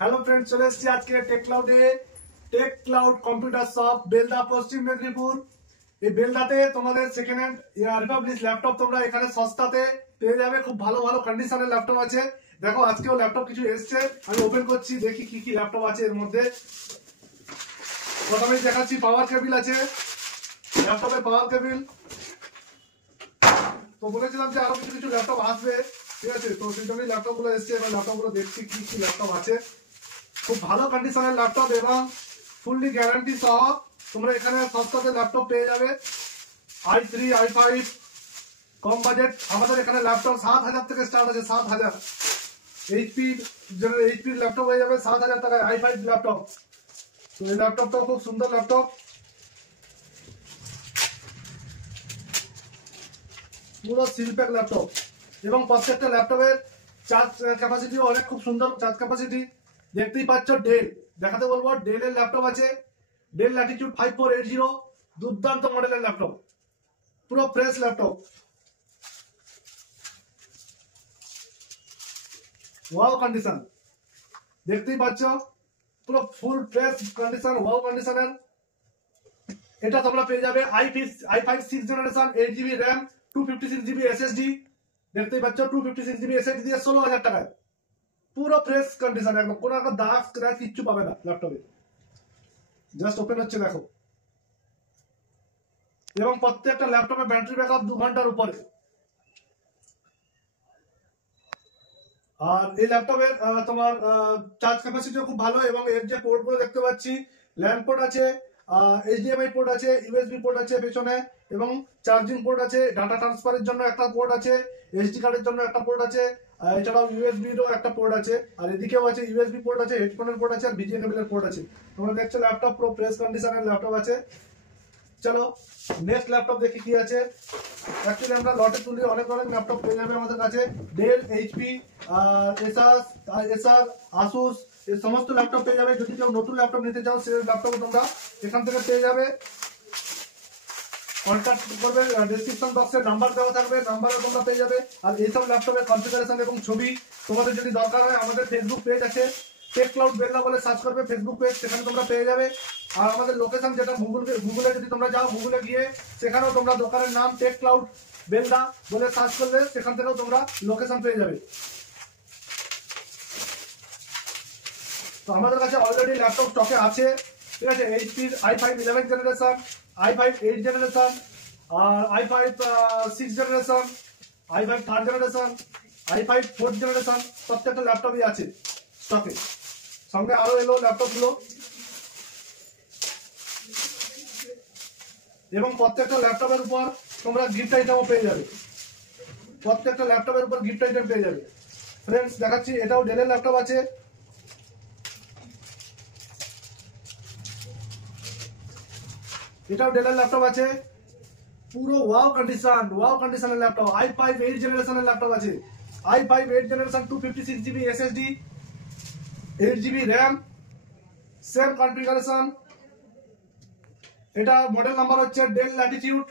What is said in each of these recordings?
Hello friends, চলে এসেছি আজকে Tech Cloud computer shop Belda, Paschim Medinipur. এই বেলদাতে তোমাদের সেকেন্ড হ্যান্ড রিপাবলিক ল্যাপটপ তোমরা এখানে সস্তাতে পেয়ে যাবে। খুব ভালো ভালো কন্ডিশনের ল্যাপটপ আছে। দেখো আজকেও ল্যাপটপ কিছু এসছে, আমি ওপেন করছি, দেখি কি কি ল্যাপটপ আছে এর মধ্যে। প্রথমেই দেখাচ্ছি পাওয়ার কেবিল আছে, ল্যাপটপের পাওয়ার কেবিল। তো বলেছিলাম যে আরো কিছু কিছু ল্যাপটপ আসবে, ঠিক আছে? তো সেই জন্যই ল্যাপটপ গুলো এসছে। এবার ল্যাপটপ গুলো দেখছি কি কি ল্যাপটপ আছে। খুব ভালো কন্ডিশনের ল্যাপটপ এবং ফুললি গ্যারান্টি সহ তোমরা এখানে সস্তাতে ল্যাপটপ পেয়ে যাবে। i3 i5 কম বাজেট আমাদের এখানে ল্যাপটপ 7,000 থেকে স্টার্ট আছে। 7,000 এইচপির ল্যাপটপ হয়ে যাবে 7,000 টাকায় i5 ল্যাপটপ। তো এই ল্যাপটপটাও খুব সুন্দর ল্যাপটপ, পুরো সিলপ্যাক ল্যাপটপ এবং প্রত্যেকটা ল্যাপটপের চার্জ ক্যাপাসিটিও অনেক খুব সুন্দর চার্জ ক্যাপাসিটি। দেখতেই পাচ্ছ ডেল, দেখাতে বলবো, ডেলের ল্যাপটপ আছে, ডেল ল্যাটিটিউড 5480, দুর্দান্ত মডেলের ল্যাপটপ, পুরো ফ্রেশ ল্যাপটপ। ওয়াও কন্ডিশন, দেখতেই পাচ্ছ পুরো ফুল ফ্রেশ কন্ডিশন, ওয়াও কন্ডিশনের। এটা তোমরা পেয়ে যাবে i5 6th generation, 8GB RAM, 256GB SSD। দেখতেই পাচ্ছ 256GB SSD দিয়ে 16,000 টাকায় পুরো ফ্রেশ কন্ডিশন, একদম কোনো একটা দাগ স্ক্র্যাচ কিচ্ছু পাবে না ল্যাপটপে। জাস্ট ওপেন হচ্ছে দেখো। এবং প্রত্যেকটা ল্যাপটপে ব্যাটারি ব্যাকআপ 2 ঘন্টার উপরে। আর এই ল্যাপটপের তোমার চার্জ ক্যাপাসিটিও খুব ভালো এবং এর যে পোর্ট গুলো দেখতে পাচ্ছি, ল্যান্ড পোর্ট আছে, HDMI পোর্ট আছে, USB পোর্ট আছে পেছনে এবং চার্জিং পোর্ট আছে, ডাটা ট্রান্সফারের জন্য একটা পোর্ট আছে, SD কার্ডের জন্য একটা পোর্ট আছে, এছাড়াও USB এরও একটা পোর্ট আছে, আর এদিকেও আছে USB পোর্ট আছে, হেডফোনের পোর্ট আছে, আর VGA কেবলের পোর্ট আছে। তোমরা দেখছো ল্যাপটপ পুরো ফ্রেশ কন্ডিশনের ল্যাপটপ আছে। চলো নেক্সট ল্যাপটপ দেখি কি আছে। অ্যাকচুয়ালি আমরা লটে তুলি, অনেক অনেক ল্যাপটপ পেয়ে যাবে আমাদের কাছে। ডেল, এইচপি, এসার, আসুস, এই সমস্ত ল্যাপটপ পেয়ে যাবে। যদি কেউ নতুন ল্যাপটপ নিতে চাও সেই ল্যাপটপ তোমরা এখান থেকে পেয়ে যাবে। কন্ট্যাক্ট করবে, ডেসক্রিপশন বক্সে নাম্বার দেওয়া থাকবে, নাম্বারে তোমরা পেয়ে যাবে। আর এইসব ল্যাপটপের কনফিগারেশন এবং ছবি তোমাদের যদি দরকার হয়, আমাদের ফেসবুক পেজ আছে, টেক ক্লাউড বেলদা বলে সার্চ করবে ফেসবুক পেজ, সেখানে তোমরা পেয়ে যাবে। আর আমাদের লোকেশন যেটা গুগলে যদি তোমরা যাও, গুগলে গিয়ে সেখানেও তোমরা দোকানের নাম টেক ক্লাউড বেলদা বলে সার্চ করলে সেখান থেকেও তোমরা লোকেশন পেয়ে যাবে। তো আমাদের কাছে অলরেডি ল্যাপটপ স্টকে আছে, ঠিক আছে? এইচপির i5 11th generation, i5 8th generation, আর i5 6th generation, i5 3rd generation, i5 4th generation, প্রত্যেকটা ল্যাপটপই আছে স্টকে। সঙ্গে আরো এলো ল্যাপটপ গুলো এবং প্রত্যেকটা ল্যাপটপের উপর তোমরা গিফট আইটেমও পেয়ে যাবে। প্রত্যেকটা ল্যাপটপের উপর গিফট আইটেম পেয়ে যাবে। ফ্রেন্ডস দেখাচ্ছি, এটাও ডেলের ল্যাপটপ আছে, এটাও ডেলের ল্যাপটপ আছে, পুরো ওয়াও কন্ডিশনের ল্যাপটপ। i5 8 জেনারেশনের ল্যাপটপ আছে, i5 8 generation, 256GB SSD, 8GB RAM, same configuration. এটা মডেল নাম্বার হচ্ছে ডেল ল্যাটিটিউড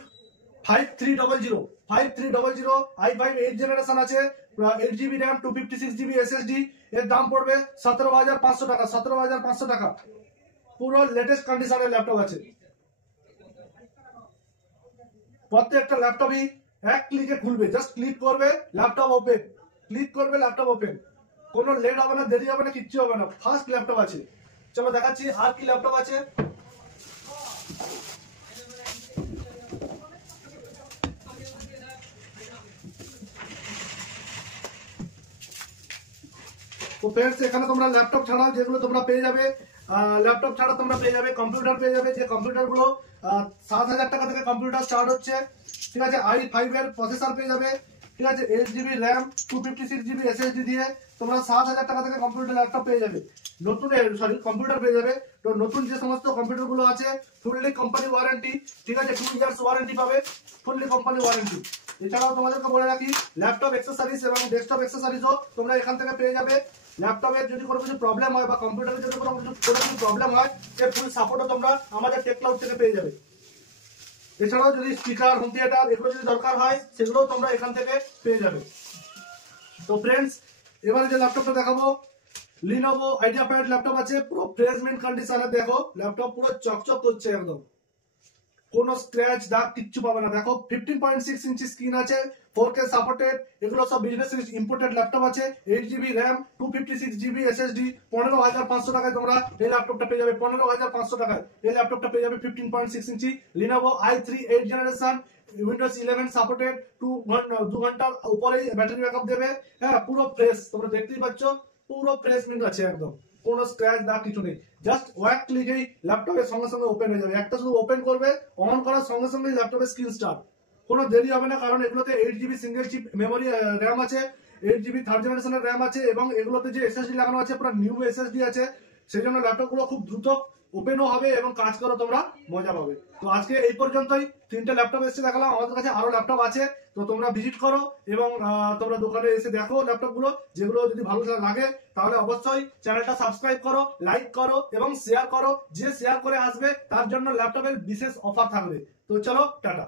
5300 i5 8 জেনারেশন আছে, 8GB র্যাম, 256GB SSD। এর দাম পড়বে 17,500 টাকা, 17,500 টাকা। পুরো লেটেস্ট কন্ডিশনের ল্যাপটপ আছে। প্রত্যেকটা ল্যাপটপই এক ক্লিকে খুলবে, জাস্ট ক্লিক করবে ল্যাপটপ ওপেন, ক্লিক করবে ল্যাপটপ ওপেন। কোনো লেট হবে না, দেরি হবে না, কিচ্ছু হবে না, ফাস্ট ল্যাপটপ আছে। চলো দেখাচ্ছি আর কি ল্যাপটপ আছে। তো ফ্রেন্ডস এখানে তোমরা ল্যাপটপ ছাড়াও যেগুলো তোমরা পেয়ে যাবে, ল্যাপটপ ছাড়া তোমরা পেয়ে যাবে কম্পিউটার পেয়ে যাবে। যে কম্পিউটার গুলো 7,000 টাকা থেকে কম্পিউটার স্টার্ট হচ্ছে, ঠিক আছে? i5 এর প্রসেসর পেয়ে যাবে, ঠিক আছে? 8GB র্যাম, 256GB SSD দিয়ে তোমরা 7,000 টাকা থেকে কম্পিউটার ল্যাপটপ পেয়ে যাবে। নতুন কম্পিউটার পেয়ে যাবে। তো নতুন যে সমস্ত কম্পিউটার গুলো আছে ফুললি কোম্পানি ওয়ারেন্টি, ঠিক আছে? 2 ইয়ার্স ওয়ারেন্টি পাবে, ফুললি কোম্পানি ওয়ারেন্টি। এছাড়াও তোমাদেরকে বলে রাখি, ল্যাপটপ অ্যাক্সেসরিজ এবং ডেস্কটপ অ্যাক্সেসরিজও তোমরা এখান থেকে পেয়ে যাবে। ল্যাপটপের যদি কোনো কিছু প্রবলেম হয় বা কম্পিউটারের যদি কোনো কিছু প্রবলেম হয়, সে ফুল সাপোর্টও তোমরা আমাদের টেক ক্লাউড থেকে পেয়ে যাবে। এছাড়াও যদি স্পিকার, হোম থিয়েটার এগুলো যদি দরকার হয়, সেগুলোও তোমরা এখান থেকে পেয়ে যাবে। তো ফ্রেন্ডস এবারে যে ল্যাপটপটা দেখাবো, লিনোভো আইডিয়াপ্যাড ল্যাপটপ আছে, পুরো ফ্রেশ মিন্ট কন্ডিশনে। দেখো ল্যাপটপ পুরো চকচক করছে একদম, কোনো স্ক্র্যাচ দাগ কিচ্ছু পাবে না। দেখো 15.6 ইঞ্চি স্ক্রিন আছে, 4K সাপোর্টেড, এগুলো সব বিজনেস ইম্পোর্টেড ল্যাপটপ আছে। 8GB RAM, 256GB SSD। 15,500 টাকায় তোমরা এই ল্যাপটপটা পেয়ে যাবে। 15,500 টাকায় এই ল্যাপটপটা পেয়ে যাবে 15.6 inch Lenovo i3 8 generation, Windows 11 supported. 2 ঘন্টার উপরেই ব্যাটারি ব্যাকআপ দেবে। হ্যাঁ, পুরো ফ্রেশ, তোমরা দেখতেই পাচ্ছ পুরো ফ্রেশ মিন্ট আছে একদম, কোনো স্ক্র্যাচ দাগ কিছু নেই। জাস্ট ওয়াক ক্লিকেই ল্যাপটপের সঙ্গে সঙ্গে ওপেন হয়ে যাবে। একটা শুধু ওপেন করবে, অন করার সঙ্গে সঙ্গে ল্যাপটপের স্ক্রিন স্টার্ট, কোনো দেরি হবে না। কারণ এগুলোতে 8GB single chip memory RAM আছে, 8GB থার্ড জেনারেশনের র্যাম আছে, এবং এগুলোতে যে এসএসডি লাগানো আছে পুরো নিউ এসএসডি আছে। সেই জন্য ল্যাপটপগুলো খুব দ্রুত ওপেনও হবে এবং কাজ করে তোমরা মজা পাবে। তো আজকে এই পর্যন্তই, 3টে ল্যাপটপ এসে দেখালাম। আমাদের কাছে আরো ল্যাপটপ আছে, তো তোমরা ভিজিট করো এবং তোমরা দোকানে এসে দেখো ল্যাপটপ গুলো। যেগুলো যদি ভালো লাগে তাহলে অবশ্যই চ্যানেলটা সাবস্ক্রাইব করো, লাইক করো এবং শেয়ার করো। যে শেয়ার করে আসবে তার জন্য ল্যাপটপের বিশেষ অফার থাকবে। তো চলো, টাটা।